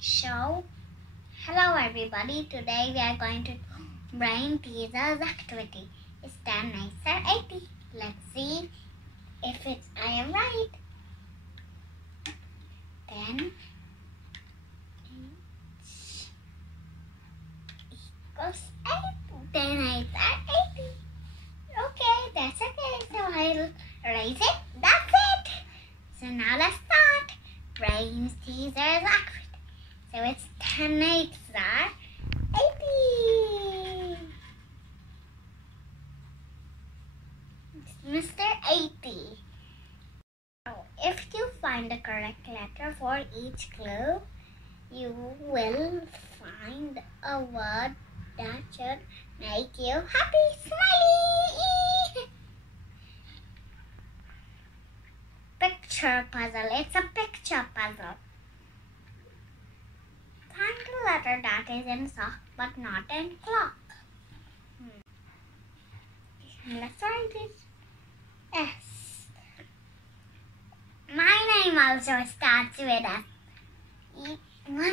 So, hello everybody. Today we are going to Brain Teasers Activity. It's 10 nicer 80. Let's see if I am right. 10 equals 8. 10 nicer 80. Okay, that's okay. So I'll erase it. That's it. So now let's start. Brain Teasers Activity. So it's 10 8s are 80. It's Mr. 80. So if you find the correct letter for each clue, you will find a word that should make you happy. Smiley! Picture puzzle. It's a picture puzzle. Find a letter that is in sock but not in clock. Let's write it. S. My name also starts with S. My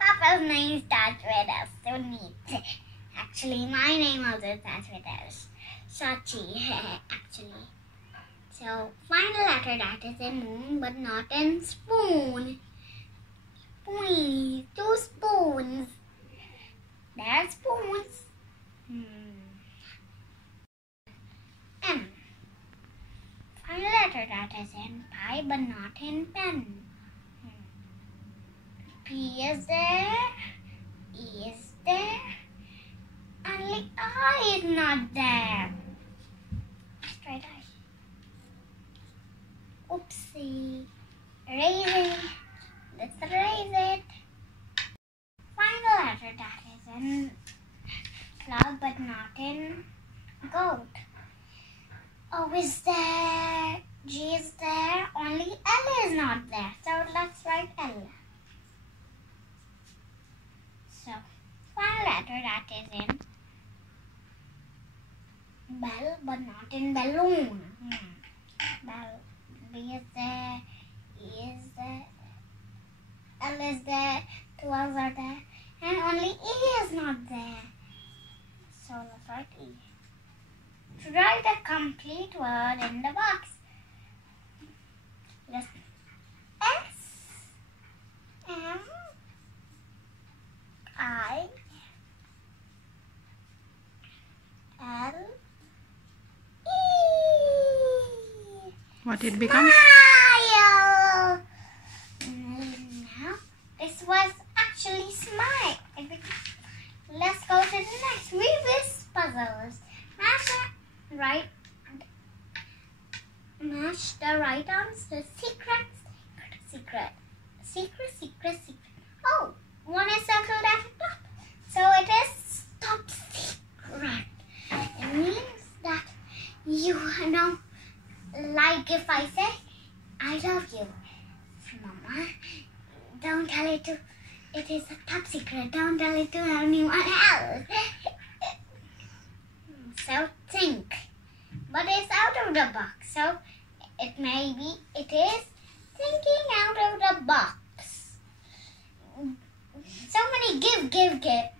papa's name starts with S. So neat. Actually, my name also starts with S. Saachi, actually. So find a letter that is in moon but not in spoon. Spoon. 2 spoons. There are spoons. M. Find a letter that is in pie but not in pen. P is there. E is there. Only I is not there. Straight eye. Oopsie. Erase it. Let's erase it. Find a letter that is in cloud but not in goat. O is there. G is there. Only L is not there. So let's write L. So find a letter that is in bell but not in balloon. Bell. B is there. E is there. L is there, 2 L's are there, and only E is not there. So let's write E. To write a complete word in the box, let's S M I L E. What it becomes? This was actually smile. Let's go to the next. Rebus Puzzles. Match the right arms to secret. Oh, one is circled at the top. So it is top secret. It means that you know, like if I say, I love you, Mama. Don't tell it to, it is a top secret. Don't tell it to anyone else. So think. But it's out of the box. So it is thinking out of the box. So many give. Get.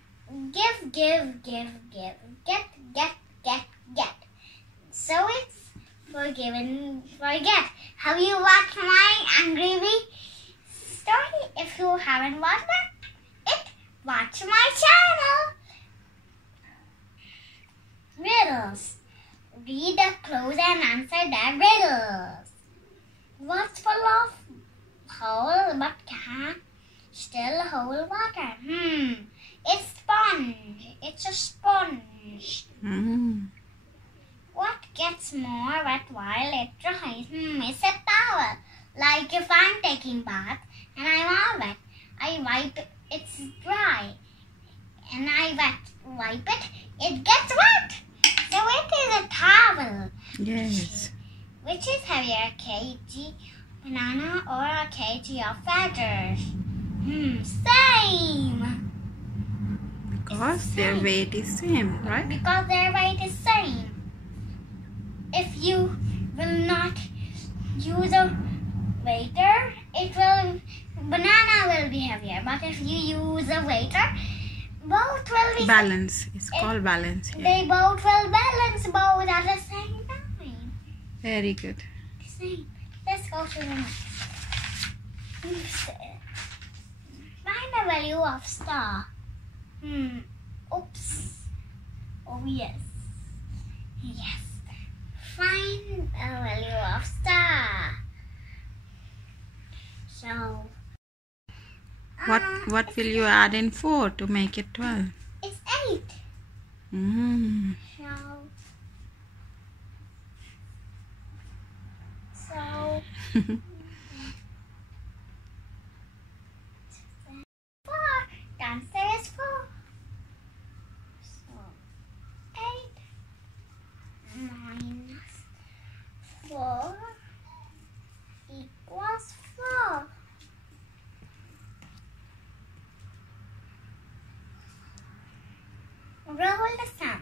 So it's forget. Have you watched my Angry Bee story? If you haven't watched it, watch my channel. Riddles. Read the clues and answer the riddles. What's full of hole but can still hold water? It's sponge. It's a sponge. What gets more wet while it dries? It's a towel. Like if I'm taking bath and I'm all wet, I wipe it, it's dry. And I wipe it, it gets wet. So it is a towel. Yes. Which is heavier, a kg banana or a kg of feathers? Same. Because their weight is same, right? Because their weight is same. If you will not use a waiter, it will banana will be heavier. But if you use a waiter, both will be... Balance. It's called balance. Yeah. They both will balance both at the same time. Very good. Same. Let's go to the next. Find the value of star. Oops. Oh, yes. Yes. Find the value of star. So... What will you add in 4 to make it 12? It's 8. So 4. The answer is 4. So 8 minus 4 equals 4. Roll the sum.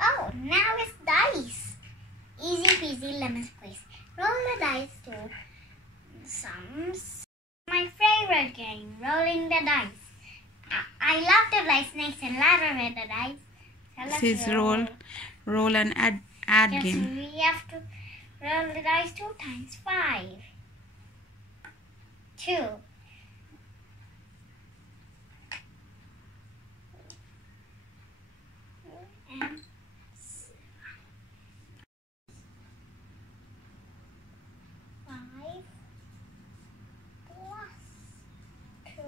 Oh, now it's dice. Easy peasy lemon squeeze. Roll the dice to sums. My favorite game, rolling the dice. I love to play snakes and ladder with the dice. So let's This is roll and add yes, game. We have to roll the dice 2 times. 5. 2. And 5 plus 2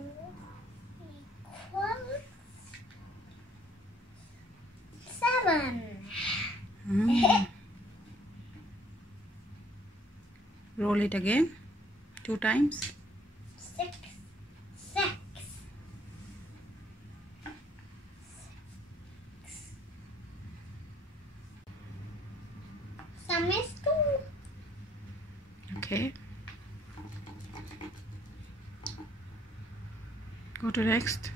equals 7. Roll it again 2 times. 6. Sum is 2. Okay. Go to next.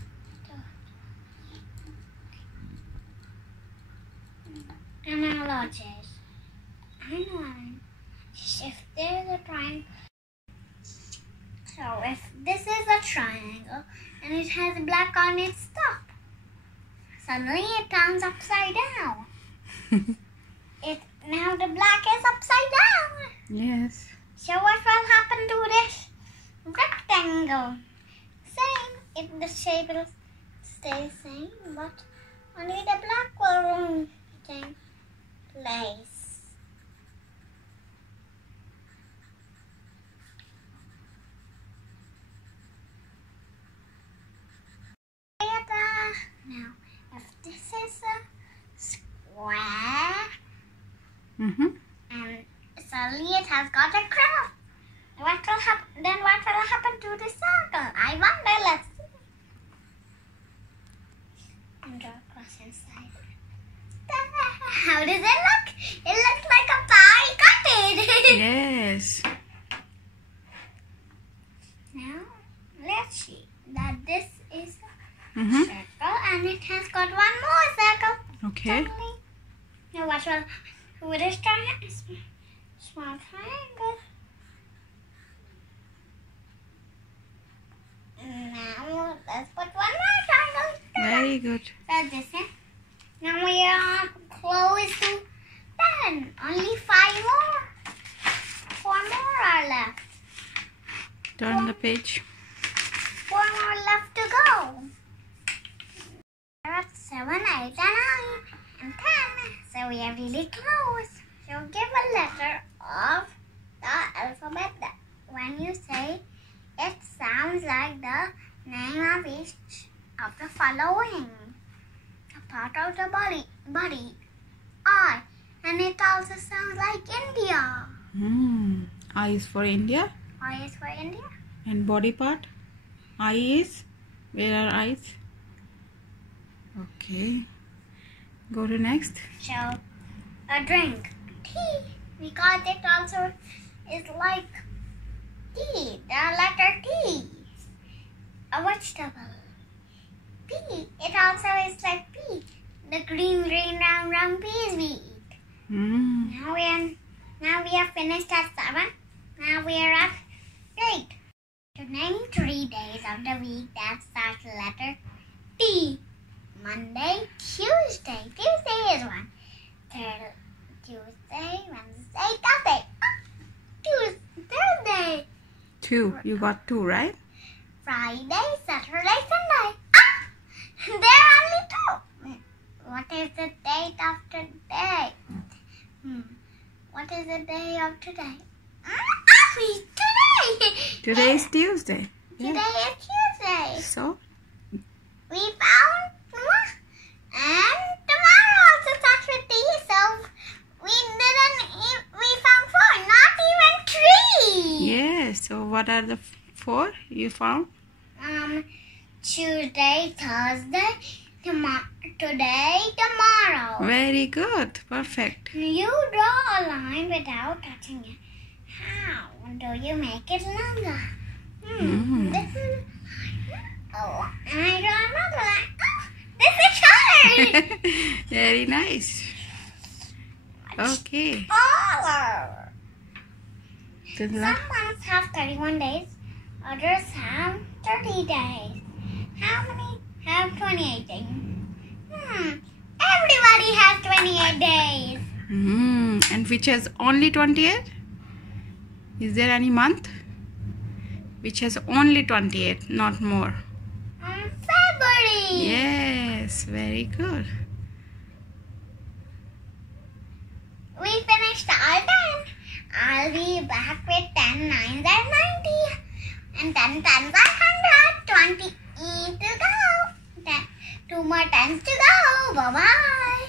Analogies. If there's a triangle, so if this is a triangle and it has black on its top, suddenly it turns upside down. Now the black is upside down. Yes. So what will happen to this rectangle? Same. If the shape will stay same, but only the black will take place. Now, if this is a square, and suddenly it has got a curve, what will happen? Then what will happen to the circle? I wonder. Let's see. And draw a cross inside. How does it look? It looks like a pie cutted. Yes. Now, let's see that this is circle and it has got one more circle. Okay. Suddenly. Now what will with this triangle? Small triangle. Now let's put one more triangle. Very good. So this is. Now we are close to 10. Only 5 more. 4 more are left. Turn the page. 4 more left to go. That's 7, 8, and 9, and 10. So we are really close. So give a letter of the alphabet that when you say it sounds like the name of each of the following. A part of the body, I. And it also sounds like India. I is for India. I is for India. And body part? I is? Where are eyes? Okay. Go to next. So, a drink. Tea. Because it also is like tea. The letter T. A vegetable. P. It also is like P. The green, round peas we eat. Now we have finished at 7. Now we are at 8. to name 3 days of the week that start with the letter T. Monday, Tuesday. Tuesday is one. Tuesday, Wednesday, Thursday. Thursday. 2. You got 2, right? Friday, Saturday, Sunday. There are only 2. What is the date of today? What is the day of today? Today. Today is Tuesday. Today is Tuesday. So? We found one. And tomorrow also starts with T. So we found 4, not even 3. Yes. So what are the 4 you found? Tuesday, Thursday, today, tomorrow. Very good. Perfect. You draw a line without touching it. How do you make it longer? This is... Oh, and I draw another line. Oh, this is colored. Very nice. Okay. Color. Good Some luck. months have 31 days. Others have 30 days. How many have 28 days? Everybody has 28 days. And which has only 28? Is there any month which has only 28, not more? February. Yes, very good. We finished all 10. I'll be back with 10 9s are 90. And 10 10s are 100. 20 to go. 2 more 10s to go. Bye-bye.